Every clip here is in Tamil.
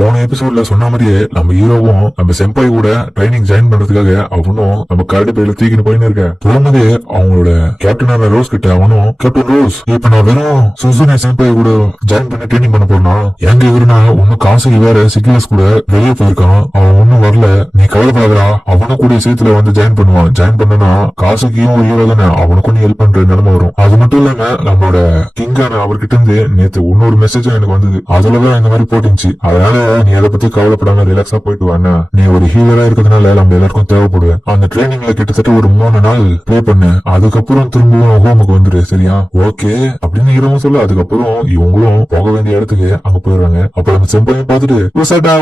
போன எபிசோட்ல சொன்ன மாதிரியே நம்ம ஹீரோவும் நம்ம செம்பாய் கூட ட்ரைனிங் ஜாயின் பண்றதுக்காக அவனும் நம்ம கரடி பையில தூக்கிட்டு போயின்னு இருக்க போனதே அவங்களோட கேப்டனான ரோஸ் கிட்ட அவனும் கேப்டன் ரோஸ் இப்ப நான் வெறும் சுசுனே செம்பாய் கூட ஜாயின் பண்ணி ட்ரைனிங் பண்ண போறேன்னா எங்க இவருனா ஒன்னும் காசு வேற சிக்னஸ் கூட வெளியே போயிருக்கான் அவன் ஒன்னும் வரல நீ கவலைப்படாதா அவனும் கூட சேர்த்துல வந்து ஜாயின் பண்ணுவான் ஜாயின் பண்ணனா காசுக்கும் ஒரு ஹீரோ தானே அவனுக்கும் நீ ஹெல்ப் பண்ற நிலைமை வரும் அது மட்டும் இல்லாம நம்மளோட கிங்கான அவர்கிட்ட இருந்து நேத்து இன்னொரு மெசேஜ் எனக்கு வந்தது அதுலதான் இந்த மாதிரி போட்டுச்சு அதனால நீ அதை பத்தி கவலைப்படாம ரிலாக்ஸா போயிட்டு வாண்ணா நீ ஒரு ஹீலரா இருக்கிறதுனால நம்ம எல்லாருக்கும் தேவைப்படுவேன் அந்த ட்ரைனிங்ல கிட்டத்தட்ட ஒரு 3 நாள் ப்ளே பண்ணு அதுக்கப்புறம் திரும்பவும் ஹோமுக்கு வந்துரு சரியா ஓகே அப்படின்னு ஹீரோவும் சொல்ல அதுக்கப்புறம் இவங்களும் போக வேண்டிய இடத்துக்கு அங்க போயிடுறாங்க அப்ப நம்ம செம்பையும் பாத்துட்டு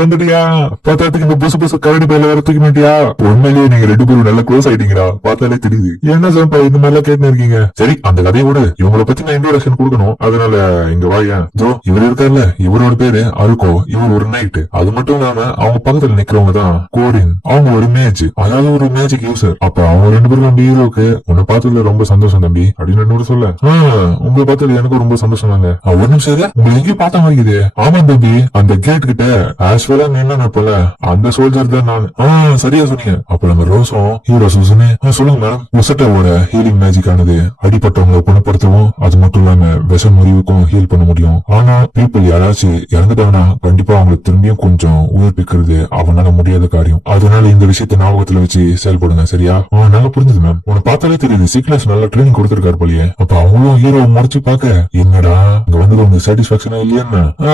வந்துட்டியா பார்த்ததுக்கு இந்த புதுசு கரடி பையில வேற தூக்கி மாட்டியா உண்மையிலேயே நீங்க 2 பேரும் நல்லா க்ளோஸ் ஆயிட்டீங்களா பார்த்தாலே தெரியுது என்ன செம்பை இந்த மாதிரி எல்லாம் கேட்டு இருக்கீங்க சரி அந்த கதையை விட இவங்களை பத்தி நான் இன்ட்ரோடக்ஷன் கொடுக்கணும் அதனால இங்க வாயா ஜோ இவர் இருக்காருல்ல இவரோட பேரு அருக்கோ இவர் ஒரு நைட் அது மட்டும் இல்லாம அவங்க பக்கத்துல நிக்கிறவங்க தான் கோரின் அவங்க ஒரு மேஜ் அதாவது ஒரு மேஜிக் யூசர் அப்ப அவங்க 2 பேரும் நம்ம ஹீரோக்கு உன்னை பார்த்ததுல ரொம்ப சந்தோஷம் தம்பி அப்படின்னு என்னோட சொல்ல உங்களை பார்த்ததுல எனக்கு ரொம்ப சந்தோஷம் தாங்க ஒரு நிமிஷம் உங்களை எங்கேயும் பார்த்த மாதிரி இருக்குது ஆமா தம்பி அந்த கேட் கிட்ட ஆஸ்வலா நின்னா போல அந்த சோல்ஜர் தான் நான் சரியா சொன்னீங்க அப்ப நம்ம ரோஸும் ஹீரோ சூசனே சொல்லுங்க மேடம் உசட்டாவோட ஹீலிங் மேஜிக் ஆனது அடிப்பட்டவங்களை குணப்படுத்தவும் அது மட்டும் இல்லாம விஷ முறிவுக்கும் ஹீல் பண்ண முடியும் ஆனா பீப்புள் யாராச்சும் இறந்துட்டாங்கன்னா கண்டிப்பா அவங்களுக்கு திரும்பியும் கொஞ்சம் உயிர்ப்பிக்கிறது அவனால முடியாத காரியம் அதனால இந்த விஷயத்த ஞாபகத்துல வச்சு செயல்படுங்க சரியா நல்லா புரிஞ்சது மேம் உன்னை பார்த்தாலே தெரியுது சீக்னஸ் நல்லா ட்ரைனிங் கொடுத்திருக்காரு போலியே அப்ப அவங்களும் ஹீரோ முடிச்சு பாக்க என்னடா இங்க வந்தது உங்களுக்கு சாட்டிஸ்பாக்சனா இல்லையா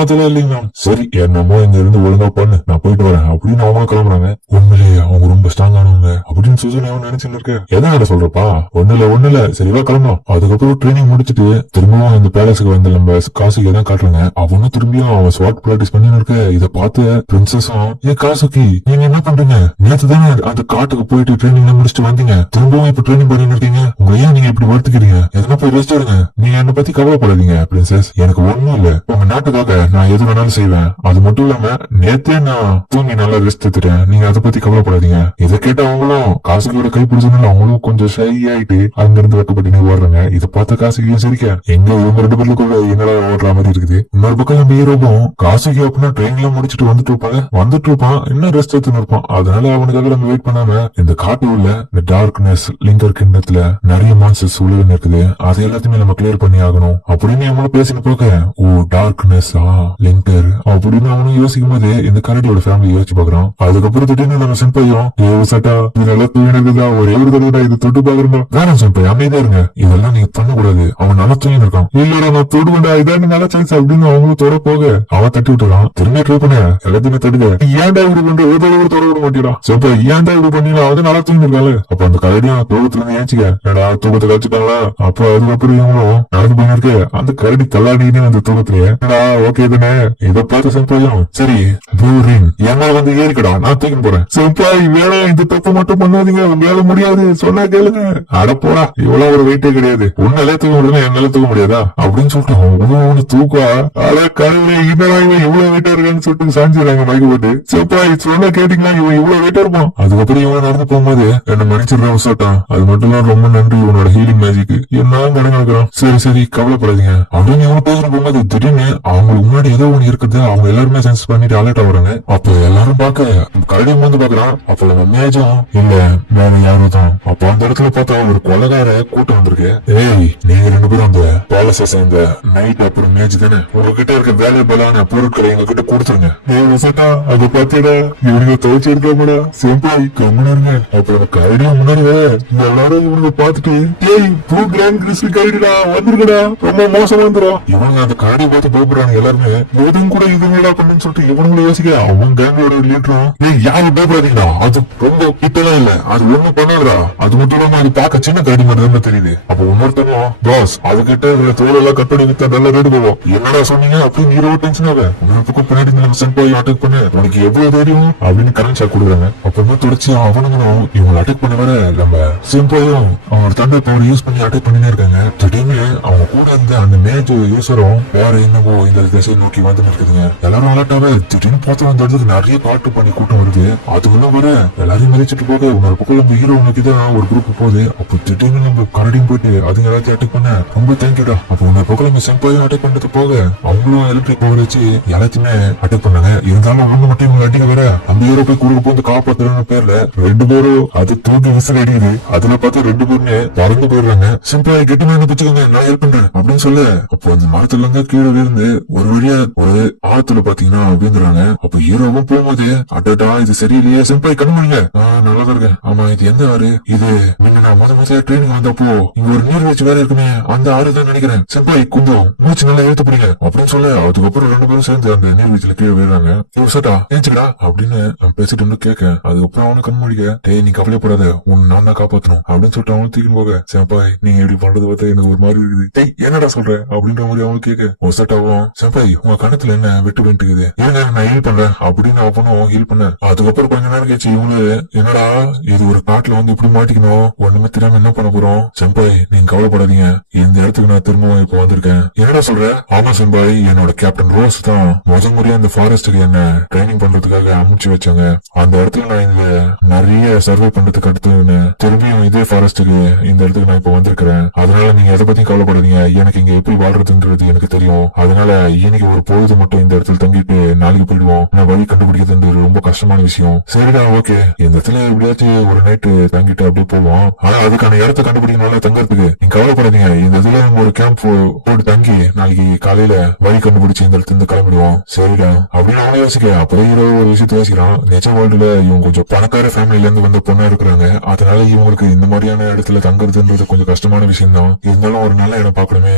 அதெல்லாம் இல்லைங்க மேம் சரி என்னமோ இங்க இருந்து ஒழுங்கா பண்ணு நான் போயிட்டு வரேன் அப்படின்னு அவங்களும் கிளம்புறாங்க உண்மையிலேயே அவங்க ரொம்ப ஸ்ட்ராங் ஆனவங்க அப்படின்னு சுசன் நினைச்சுன்னு இருக்க எதனால சொல்றப்பா ஒண்ணு இல்ல சரிவா கிளம்பலாம் அதுக்கப்புறம் ட்ரைனிங் முடிச்சுட்டு திரும்பவும் இந்த பேலஸுக்கு வந்து நம்ம காசுக்கு தான் காட்டுறாங்க அவனும் திரும்பியும் அவன் ஸ்வாட் பிராக்டிஸ் பண்ணி இருக்க இத பார்த்து பிரின்சஸும் காசுக்கு நீங்க என்ன பண்றீங்க நேத்து தானே அந்த காட்டுக்கு போயிட்டு ட்ரைனிங் முடிச்சுட்டு வந்தீங்க திரும்பவும் இப்ப ட்ரைனிங் பண்ணி இருக்கீங்க உங்க ஏன் நீங்க இப்படி வருத்திக்கிறீங்க எதனா போய் ரெஸ்ட் எடுங்க நீங்க என்ன பத்தி கவலைப்படாதீங்க பிரின்சஸ் எனக்கு ஒண்ணும் இல்ல உங்க நாட்டுக்காக நான் எது வேணாலும் செய்வேன் அது மட்டும் இல்லாம நேத்தே நான் தூங்கி நல்லா ரெஸ்ட் எடுத்துட்டேன் நீங்க அதை பத்தி கவலைப்படாதீங்க இதை கேட்ட அவங்களும் காசுகளோட கை பிடிச்சதுனால அவங்களும் கொஞ்சம் ஷை ஆயிட்டு அங்க இருந்து வெக்கப்பட்டு ஓடுறாங்க இதை பார்த்த காசுகையும் சிரிக்க எங்க இவங்க 2 பேருக்குள்ள என்னடா ஓடுற மாதிரி இருக்குது இன்னொரு பக்கம் நம்ம ஹீரோவும் காசுக்கு அப்படின்னா ட்ரெயின்ல முடிச்சுட்டு வந்துட்டு இருப்பான் இன்னும் ரெஸ்ட் எடுத்துன்னு இருப்பான் அதனால அவனுக்காக நம்ம வெயிட் பண்ணாம இந்த காட்டு உள்ள இந்த டார்க்னஸ் லிங்கர் கிண்டத்துல நிறைய மான்ஸ்டர்ஸ் உள்ள இருக்குது அது எல்லாத்தையுமே நம்ம கிளியர் பண்ணி ஆகணும் அப்படின்னு அவனும் பேசிட்டு போக ஓ டார்க்னஸ் லிங்கர் அப்படின்னு அவனும் யோசிக்கும் போது இந்த கரடியோட ஃபேமிலி யோசிச்சு பாக்குறான் அதுக்கப்புறம் திடீர்னு நம்ம செம்பையும் சட்டா இது நல்லா தூங்கினதுதான் ஒரே ஒரு தடவை இது தொட்டு பாக்குறோம் வேணாம் செம்பை அமைதியா இருங்க இதெல்லாம் நீங்க பண்ணக்கூடாது அவன் நல்லா தூங்கி இருக்கான் இல்லடா நான் தொடுவேண்டா இதான் நல்லா சான்ஸ் அப்படின்னு அவங்களும் தொட போக அவன் தட்டி விட்டுறான் திரும்ப ட்ரை பண்ண எல்லாத்தையுமே தடுக்க ஏன்டா இப்படி பண்ற ஒரு தடவை தொட விட மாட்டேடா செம்பை ஏன்டா இப்படி பண்ணீங்களா அவன் நல்லா தூங்கி இருக்காரு அப்ப அந்த கரடியும் தூக்கத்துல இருந்து ஏச்சிக்க ஏடா தூக்கத்தை கழிச்சுட்டாங்களா அப்ப அதுக்கப்புறம் இவங்களும் நடந்து போயிருக்கு அந்த கரடி தள்ளாடினே அந்த தூக்கத்திலேயே ஓகே தானே இதை பார்த்த செம்பையும் சரி ப்ளூ ரிங் என்ன வந்து ஏறிக்கடா நான் தூக்கி போறேன் செம்பாய் வேணாம் இந்த தப்பு மட்டும் பண்ணாதீங்க உங்களால முடியாது சொன்னா கேளுங்க அட போடா இவ்வளவு ஒரு வெயிட்டே கிடையாது உன்னாலே தூக்க முடியுதுன்னா என்னால தூக்க முடியாதா அப்படின்னு சொல்லிட்டு தூக்கா அட கடவுளே என்னடா இவன் இவ்வளவு வெயிட்டா இருக்கான்னு சொல்லிட்டு சாஞ்சிடுறாங்க மைக்கு போட்டு செம்பாய் சொன்னா கேட்டீங்களா இவன் இவ்வளவு வெயிட்டா இருப்பான் அதுக்கப்புறம் இவன் நடந்து போகும்போது என்ன மன்னிச்சிடுறான் சொல்லிட்டான் அது மட்டும் தான் ரொம்ப நன்றி இவனோட ஹீலிங் மேஜிக் என்ன நடக்கிறான் சரி கவலைப்படாதீங்க அப்படின்னு இவன் பேசுற போகும்போது திடீர்னு அவங்களுக்கு முன்னாடி ஏதோ ஒண்ணு இருக்குது அவங்க எல்லாருமே சென்ஸ் பண்ணிட்டு அலர்ட் ஆகுறாங்க அப்ப எல்லாரும் பார்க்க கரடியும் வந்து பாக்குறான் அப்ப நம்ம மேஜும் இல்ல வேற யாரும் தான் அப்ப அந்த இடத்துல பார்த்தா ஒரு கொலகார கூட்டம் வந்திருக்கு ஏய் நீங்க 2 பேரும் அந்த பேலஸை சேர்ந்த நைட் அப்புறம் மேஜ் தானே உங்ககிட்ட இருக்க வேல்யூபிளான பொருட்களை எங்க கிட்ட கொடுத்துருங்க அது பாத்தீடா இவனுங்க துவைச்சு எடுக்காமடா செம்பாய் கம்முனருங்க அப்புறம் கரடியும் முன்னாடி எல்லாரும் இவனுங்க பாத்துட்டு ஏய் ப்ளூ கிராண்ட் கிறிஸ்டி கரடிடா வந்துருக்கடா ரொம்ப மோசமா வந்துடும் இவனுங்க அந்த கரடி பார்த்து பயப்படுறாங்க எல்லாருமே போதும் கூட இதுங்களா பண்ணுன்னு சொல்லிட்டு இவனுங்களும் யோசிக்க அவங்க கேங்கோட லீடரும் ஏய் யாரும் பயப்படாதீங்கடா அது ரொம்ப கிட்டலாம் இல்ல அது ஒண்ணும் பண்ணாதா அது மட்டும் இல்லாம அது பாக்க சின்ன கரடி மாதிரி தெரியுது அப்ப இன்னொருத்தனும் பாஸ் அது கிட்ட தோல் எல்லாம் கட் பண்ணி வித்தா நல்லா ரேடு போவோம் என்னடா சொன்னீங்க அப்படின்னு நீரோ டென்ஷன் ஆக உங்களுக்கு பின்னாடி நம்ம செம்பாய் அட்டாக் பண்ண உனக்கு எவ்வளவு தைரியம் அப்படின்னு கரண்ட் ஷாக் கொடுக்குறாங்க அப்பதான் தொடர்ச்சி அவனுங்களும் இவங்களை அட்டாக் பண்ண வர நம்ம செம்பாயும் அவங்க தண்டை பவர் யூஸ் பண்ணி அட்டாக் பண்ணினே இருக்காங்க திடீர்னு அவங்க கூட இருந்த அந்த மேஜ் யூசரும் வேற என்னவோ இந்த திசை நோக்கி வந்து இருக்குதுங்க எல்லாரும் அலர்ட்டாவே திடீர்னு பார்த்தா அந்த இடத்துக்கு நிறைய காட்டு பண்ணி கூட்டம் வருது. அதுக்குள்ள வர எல்லாரையும் மிதிச்சிட்டு போக இன்னொரு பக்கம் நம்ம ஹீரோ நோக்கிதான் ஒரு குரூப் போகுது. அப்போ திடீர்னு நம்ம கரடியும் போயிட்டு அதுங்க எல்லாத்தையும் அட்டாக் பண்ண ரொம்ப தேங்க்யூடா. அப்போ இன்னொரு பக்கம் நம்ம செம்பாயும் அட்டாக் பண்ணிட்டு போக அவங்களும் எலக்ட்ரிக் பவர் வச்சு எல்லாத்தையுமே அட்டாக் பண்ணாங்க. இருந்தாலும் அவங்க மட்டும் இவங்க அடிக்க வர அந்த ஹீரோ போய் குறுக்க போந்து காப்பாத்துறன்னு பேர்ல ரெண்டு பேரும் அது தூக்கி விசில் அடிக்குது. அதுல பார்த்தா ரெண்டு பேருமே பறந்து போயிடுறாங்க. செம்பாய் கெட்டு நான் பிடிச்சுக்கோங்க, நான் ஹெல்ப் பண்றேன் அப்படின்னு சொல்ல அப்போ அந்த மரத்துல இருந்து கீழே இருந்து ஒரு வழியா ஒரு ஆத்துல பாத்தீங்கன்னா அப்படிங்கிறாங்க. அப்ப ஹீரோவும் போகும்போது அடடா இது சரியில்லையே. செம்பாய் கண்ணு முடியல, நல்லதா இருக்கேன். ஆமா இது எந்த ஆறு? இது முன்ன நான் முத ட்ரெயினிங் வந்தப்போ இங்க ஒரு நீர்வீழ்ச்சி வேற இருக்குமே, அந்த ஆறு தான் நினைக்கிறேன். செம்பாய் குந்தம் மூச்சு நல்லா எழுத்து பிடிங்க அப்படின்னு சொல்ல அதுக்கப்புறம் ரெண்டு பேரும் சேர்ந்து அந்த நீர்வீழ்ச்சியில கீழே விழுறாங்க. சட்டா ஏஞ்சுக்கடா அப்படின்னு பேசிட்டு கேட்க அதுக்கப்புறம் அவனு கண் முடிக்க டேய் நீ கவலைப்படாத, உன் நான் தான் காப்பாத்தணும் அப்படின்னு சொல்லிட்டு அவனு தூக்கின்னு போக செம்பாய் நீங்க எப்படி பண்றது பார்த்தா எனக்கு ஒரு மாதிரி இருக்குது. டேய் என்னடா சொல்ற அப்படின்ற மாதிரி அவனு கேட்க ஒசட்டாவும் செம்பாய் உங்க கணத்துல என்ன வெட்டு பண்ணிட்டுக்குது, ஏங்க நான் ஹீல் பண்றேன் அப்படின்னு அவனும் ஹீல் பண்ண. அதுக்கப்புறம் கொஞ்ச நேரம் கழிச்சு இவனு என்னடா இது ஒரு காட்டுல வந்து இப்படி மாட்டிக்கணும், ஒண்ணுமே தெரியாம என்ன பண்ண போறோம். செம்பாய் நீங்க கவலைப்படாதீங்க, இந்த இடத்துக்கு நான் திரும்பவும் இப்ப வந்திருக்கேன். என்னடா சொல்ற? ஆமா செம்பாய், என்னோட கேப்டன் ரோஸ் தான் முத முறையா அந்த ஃபாரஸ்டுக்கு என்ன ட்ரைனிங் பண்றதுக்காக அமுச்சு வச்சாங்க. அந்த இடத்துல நான் இந்த நிறைய சர்வே பண்றதுக்கு அடுத்து திரும்பியும் இதே ஃபாரஸ்டுக்கு இந்த இடத்துக்கு நான் இப்ப வந்திருக்கிறேன். அதனால நீங்க எதை பத்தியும் கவலைப்படாதீங்க, எனக்கு இங்க எப்படி வாழ்றதுன்றது எனக்கு தெரியும். அதனால இன்னைக்கு ஒரு பொழுது மட்டும் இந்த இடத்துல தங்கிட்டு நாளைக்கு போயிடுவோம். நான் வழி கண்டுபிடிக்கிறது ரொம்ப கஷ்டமான விஷயம். சரிடா ஓகே, இந்த இடத்துல எப்படியாச்சும் ஒரு நைட்டு தங்கிட்டு அப்படியே போவோம். ஆனா அதுக்கான இடத்த கண்டுபிடிக்கணும்ல தங்கறதுக்கு. நீங்க கவலைப்படாதீங்க, இந்த இதுல ஒரு கேம்ப் போட்டு தங்கி நாளைக்கு காலையில வழி கண்டுபிடிச்சு இந்த இடத்துல இருந்து கிளம்பிடுவோம். சரிடா அப்படின்னு அவனே யோசிக்க அப்பதான் ஹீரோ ஒரு விஷயத்த யோசிக்கிறான். நிஜ வேர்ல்டுல இவங்க கொஞ்சம் பணக்கார ஃபேமிலில இருந்து வந்த பொண்ணா இருக்கிறாங்க. அதனால இவங்களுக்கு இந்த மாதிரியான இடத்துல தங்குறதுன்றது கொஞ்சம் கஷ்டமான விஷயம் தான். இருந்தாலும் ஒரு நல்ல இடம் பாக்கணுமே.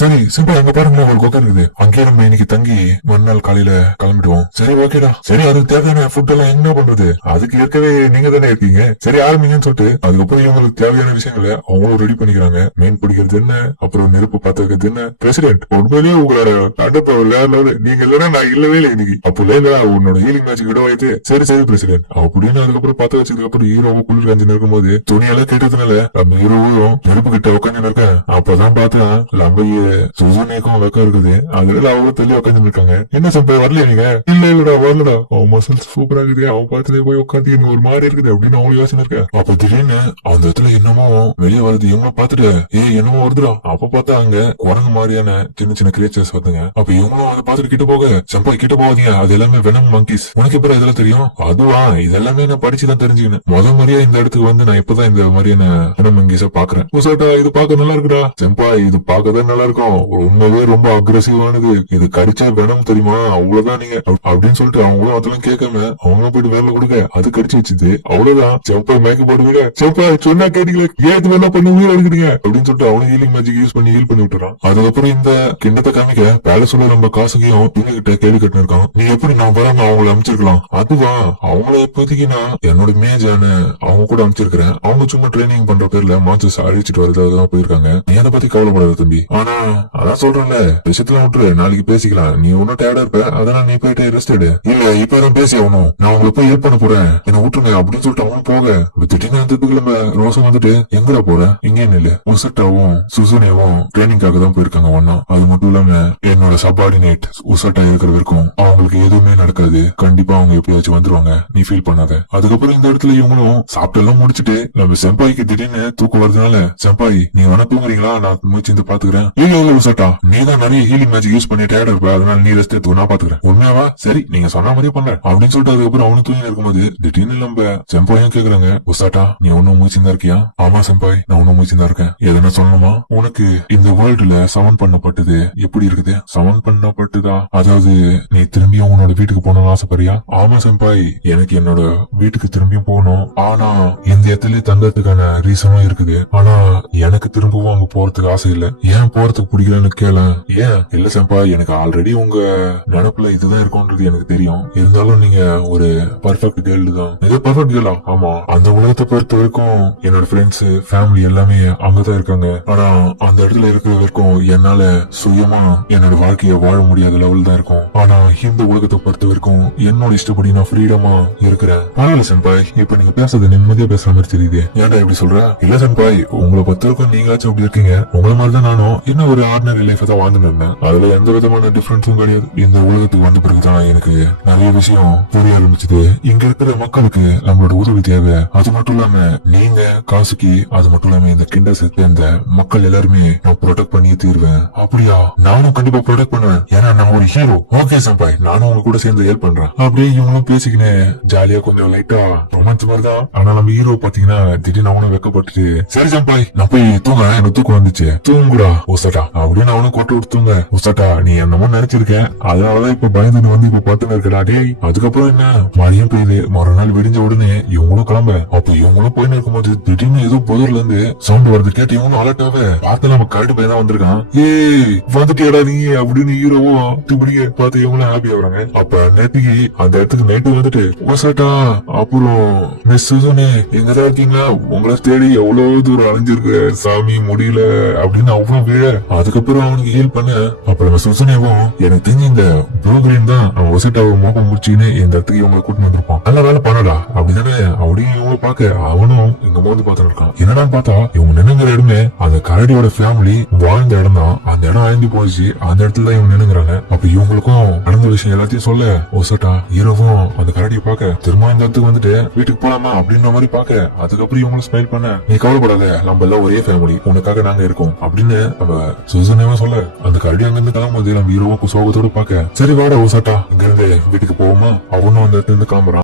சரி சிம்பிளா அங்க பாருங்க ஒரு குகை இருக்குது, அங்கே நம்ம இன்னைக்கு தங்கி மறுநாள் காலையில கிளம்பிடுவோம். சரி ஓகேடா. சரி அதுக்கு தேவையான ஃபுட் எல்லாம் என்ன பண்றது, அதுக்கு ஏற்கனவே நீங்க தானே இருக்கீங்க, சரி ஆரம்பிங்கன்னு சொல்லிட்டு அதுக்கப்புறம் இவங்களுக்கு தேவையான விஷயங்களை அவங்களும் ரெடி பண்ணிக்கிறாங்க. மீன் பிடிக்கிறது என்ன, அப்புறம் நெருப்பு பார்த்து வைக்கிறது என்ன. பிரசிடென்ட் உண்மையிலேயே உங்களோட தண்டப்பவர் வேற லெவலு, நீங்க இல்லன்னா நான் இல்லவே இல்லை இன்னைக்கு. அப்போ இல்லடா உன்னோட ஹீலிங் மேட்ச் விட வாய்த்து. சரி சரி பிரசிடென்ட் அப்படின்னு அதுக்கப்புறம் பார்த்து வச்சதுக்கு அப்புறம் ஹீரோவும் குளிர் காஞ்சி இருக்கும்போது துணியெல்லாம் கேட்டதுனால நம்ம ஹீரோவும் நெருப்பு கிட்ட உட்காந்து இருக்கேன். அப்பதான் பார்த்தா லம்பைய சுசனேக்கும் வெக்கம் இருக்குது. அதுல அவங்க தள்ளி உட்காந்து இருக்காங்க. என்ன சம்பை வரல நீங்க? இல்ல இல்லடா வரலடா, அவன் மசில்ஸ் சூப்பரா இருக்குது, அவன் பார்த்துட்டு போய் உட்காந்து எனக்கு ஒரு மாதிரி இருக்குது அப்படின்னு அவங்க யோசனை இருக்க. அப்ப திடீர்னு அந்த இடத்துல என்னமோ வெளியே வருது. இவங்க பாத்துட்டு என்னமோ வருதுடா. அப்ப பார்த்தா அங்க குரங்கு மாதிரியான சின்ன சின்ன கிரியேச்சர்ஸ் வந்துங்க. அப்ப இவங்களும் அதை பார்த்துட்டு கிட்ட போக சம்பாய் கிட்ட போவாதீங்க, அது எல்லாமே வெனம் மங்கீஸ். உனக்கு எப்ப இதெல்லாம் தெரியும்? அதுவா இதெல்லாமே நான் படிச்சுதான் தெரிஞ்சுக்கணும். முத முறையா இந்த இடத்துக்கு வந்து நான் இப்பதான் இந்த மாதிரியான வெனம் மங்கீஸ பாக்குறேன். இது பாக்க நல்லா இருக்குடா. செம்பாய் இது பாக்கதான் நல்லா இருக்கும், உண்மையே ரொம்ப அக்ரெசிவானது, இது கடிச்சா வெனம் தெரியுமா, அவ்வளவுதான் நீங்க அப்படின்னு சொல்லிட்டு அவங்களும் அதெல்லாம் கேட்காம அவங்க போயிட்டு வேலை கொடுக்க அது கடிச்சு வச்சுது. அவ்வளவுதான் செம்பாய் மயக்க போடுவீங்க. செம்பாய் சொன்னா கேட்டீங்களே, ஏது வேணா பண்ணி உயிர் எடுக்கிறீங்க அப்படின்னு சொல்லிட்டு அவனும் ஹீலிங் மேஜிக் யூஸ் பண்ணி ஹீல் பண்ணி விட்டுறான். அதுக்கப்புறம் இந்த கிண்ணத்தை காமிக்க பேலஸோட நம்ம காசுகையும் இவங்க கிட்ட கேள்வி கட்டு இருக்கான். நீ எப்படி நான் வராம அவங்களை அமைச்சிருக்கலாம்? அதுவா அவங்கள இப்போதைக்கு நான் என்னோட மேஜான அவங்க கூட அமைச்சிருக்கிறேன். அவங்க சும்மா ட்ரைனிங் பண்ற பேர்ல மான்சஸ் அழிச்சிட்டு வரது அதெல்லாம் போயிருக்காங்க. நீ அதை பத்தி கவலைப்படாத தம்பி. ஆனா அதான் சொல்றேன்ல, விஷயத்துல விட்டுரு, நாளைக்கு பேசிக்கலாம். நீ ஒன்னும் டயர்டா இருப்ப, அதனால நீ போயிட்டு ரெஸ்ட் எடு. இல்ல இப்பதான் பேசி ஆகணும், நான் உங்களை போய் ஹெல்ப் பண்ண போறேன், என்ன விட்டுருங்க அப்படின்னு சொல்லிட்டு அவனும் போக திடீர்னு அந்த நம்ம ரோசம் வந்துட்டு எங்கடா போற, இங்கே இல்ல உசட்டாவும் சுசுனேவும் ட்ரைனிங்காக தான் போயிருக்காங்க ஒன்னா. அது மட்டும் இல்லாம என்னோட சப்பார்டினேட் உசட்டா இருக்கிற வரைக்கும் அவங்களுக்கு எதுவுமே நடக்காது, கண்டிப்பா அவங்க எப்படியாச்சும் வந்துருவாங்க, நீ ஃபீல் பண்ணாத. அதுக்கப்புறம் இந்த இடத்துல இவங்களும் சாப்பிட்டு எல்லாம் முடிச்சுட்டு நம்ம செம்பாய்க்கு திடீர்னு தூக்கம் வருதுனால செம்பாய் நீங்க வேணா தூங்குறீங்களா, நான் மூச்சு இந்த பாத்துக்கிறேன். இல்ல உசட்டா நீ தான் நிறைய ஹீலிங் மேஜிக் யூஸ் பண்ணி டயர்டா இருப்ப, அதனால நீ ரெஸ்ட் எடுத்து நான் பாத்துக்கிறேன். உண்மையாவா? சரி நீங்க சொன்ன மாதிரியே பண்றேன் அப்படின்னு சொல்லிட்டு அதுக்கப்புறம் அவனு தூங்கி இருக்கும்போது திடீர்னு நம்ம செம்பாயும் கேக்குறாங்க, உசாட்டா நீ ஒன்னும் மூச்சுதான் இருக்கியா? ஆமா செம்பாய் நான் ஒன்னும் மூச்சுதான் இருக்கேன். எதுனா சொல்லணுமா? உனக்கு இந்த வேர்ல்டுல சமன் பண்ணப்பட்டது எப்படி இருக்குது? சமன் பண்ணப்பட்டுதா, அதாவது நீ திரும்பியும் உன்னோட வீட்டுக்கு போகணும்னு ஆசைப்படுறியா? ஆமா செம்பாய் எனக்கு என்னோட வீட்டுக்கு திரும்பியும் போகணும், ஆனா இந்த இடத்துல தங்கறதுக்கான ரீசனும் இருக்குது. ஆனா எனக்கு திரும்பவும் அங்க போறதுக்கு ஆசை இல்ல. ஏன் போறதுக்கு பிடிக்கலன்னு கேள. ஏன்? இல்ல செம்பாய் எனக்கு ஆல்ரெடி உங்க நினப்புல இதுதான் இருக்கும்ன்றது எனக்கு தெரியும். இருந்தாலும் நீங்க ஒரு பர்ஃபெக்ட் கேர்ள் தான். இது பர்ஃபெக்ட் கேர்ளா? ஆமா, அந்த உலகத்தை பொறுத்த வரைக்கும் என்னோட ஃப்ரெண்ட்ஸ் ஃபேமிலி எல்லாமே அங்கதான் இருக்காங்க. ஆனா அந்த இடத்துல இருக்கிற வரைக்கும் என்னால சுயமா என்னோட வாழ்க்கைய வாழ முடியாத லெவல் தான் இருக்கும். ஆனா இந்த உலகத்தை பொறுத்த வரைக்கும் என்னோட இஷ்டப்படி நான் ஃப்ரீடமா இருக்கிறேன். பரவாயில்ல சென்பாய், இப்ப நீங்க பேசுறது நிம்மதியா பேசுற மாதிரி தெரியுது. ஏன்டா இப்படி சொல்ற? இல்ல சென்பாய், உங்களை பொறுத்த வரைக்கும் நீங்களாச்சும் அப்படி இருக்கீங்க. உங்களை மாதிரிதான் நானும் என்ன ஒரு ஆர்டினரி லைஃப் தான் வாழ்ந்துட்டு இருந்தேன். அதுல எந்த விதமான டிஃபரன்ஸும் கிடையாது. இந்த உலகத்துக்கு வந்த பிறகுதான் எனக்கு நிறைய விஷயம் புரிய ஆரம்பிச்சது. இங்க இருக்கிற மக்களுக்கு நம்மளோட உதவி தேவை. அது மட்டும் இல்லாம நீங்க காசுக்கு, அது மட்டும் இல்லாம இந்த கிண்டர் சேர்த்து இந்த மக்கள் எல்லாருமே நான் ப்ரொடெக்ட் பண்ணியே தீருவேன். அப்படியா? நானும் கண்டிப்பா ப்ரொடெக்ட் பண்ணுவேன். ஏன்னா நான் ஒரு ஹீரோ. ஓகே சென்பாய், நானும் உங்க கூட சேர்ந்து ஹெல்ப் பண்றேன். அப்படியே இவங்களும் பேசிக்கினே ஜாலியா கொஞ்சம் லைட்டா ரொமான்ஸ் மாதிரி தான். ஆனா நம்ம ஹீரோ பாத்தீங்கன்னா திடீர்னு அவனும் வெக்கப்பட்டுட்டு, சரி சென்பாய் நான் போய் தூங்குறேன், எனக்கு தூக்கம் வந்துச்சு, தூங்குடா ஒசட்டா அப்படின்னு அவனும் கொட்டு விடுத்துங்க. ஒசட்டா நீ என்னமோ நினைச்சிருக்கேன், அதனாலதான் இப்ப பயந்துட்டு வந்து இப்ப பத்துன்னு இருக்கடா டேய். அதுக்கப்புறம் என்ன, மழையும் பெய்யுது. மறுநாள் விடிஞ்ச உடனே இவங்களும் கிளம்ப. அப்ப இவங்களும் போயின்னு இருக்கும்போது திடீர்னு ஏதோ புதர்ல இருந்து சவுண்ட் வருது. கேட்டு இவங்களும் அலர்ட்டாவ பார்த்து நம்ம கரெக்ட் பையன் தான் வந்திருக்கான். ஏய் வந்துட்டியாடா நீ அப்படின்னு ஹீரோவும் இப்படியே பார்த்து இவங்களும் ஹாப்பி ஆகுறாங்க. அப்ப நேற்றுக்கு அந்த இடத்துக்கு நைட்டு வந்துட்டு, ஒசட்டா அப்புறம் மிஸ் சுசுனே எங்கதான் இருக்கீங்களா, உங்களை தேடி எவ்வளவு தூரம் அலைஞ்சிருக்கு சாமி, முடியல அப்படின்னு அவ்வளவு வீழ. அதுக்கப்புறம் அவனுக்கு ஹீல் பண்ண. அப்புறம் நம்ம சுசுனேவும் எனக்கு தெரிஞ்சு இந்த ப்ளூ கிரீன் தான் அவன் ஒசட்டாவை மோகம் முடிச்சுன்னு இந்த இடத்துக்கு இவங்களை கூட்டு வந்திருப்பான். நல்ல வேலை பண்ணடா அப்படிதானே அப்படின்னு இவங்க பாக்க அவனும் இங்க மோந்து பார்த்துட்டு இருக்கான். என்னடான்னு பார்த்தா இவங்க நின்னுங்கிற இடமே அந்த கரடியோட ஃபேமிலி வாழ்ந்த இடம் தான். அந்த இடம் அழிஞ்சு போயிடுச்சு. அந்த இடத்துல தான் இவங்க நின்னுங்கிறாங்க. அப்ப இவங்களுக்கும் நடந்த விஷயம் எல்லாத்தையும் சொல்ல ஒசட்டா ஹீரோவும் அந்த கரடியை பாக்க திரும்ப இந்த இடத்துக்கு வந்துட்டு வீட்டுக்கு போலாமா அப்படின்ற மாதிரி பாக்க. அதுக்கப்புறம் இவங்களும் ஸ்மைல் பண்ண, நீ கவலைப்படாத, நம்ம எல்லாம் ஒரே ஃபேமிலி, உனக்காக நாங்க இருக்கோம் அப்படின்னு அவ சுசனேவா சொல்ல. அந்த கரடி அங்கிருந்து கிளம்பும்போது நம்ம ஹீரோவும் சோகத்தோட பாக்க, சரி வாடா ஒசட்டா இங்க இருந்து வீட்டுக்கு போவோமா அவனும் அந்த இடத்துல இருந்து கிளம்புறான்.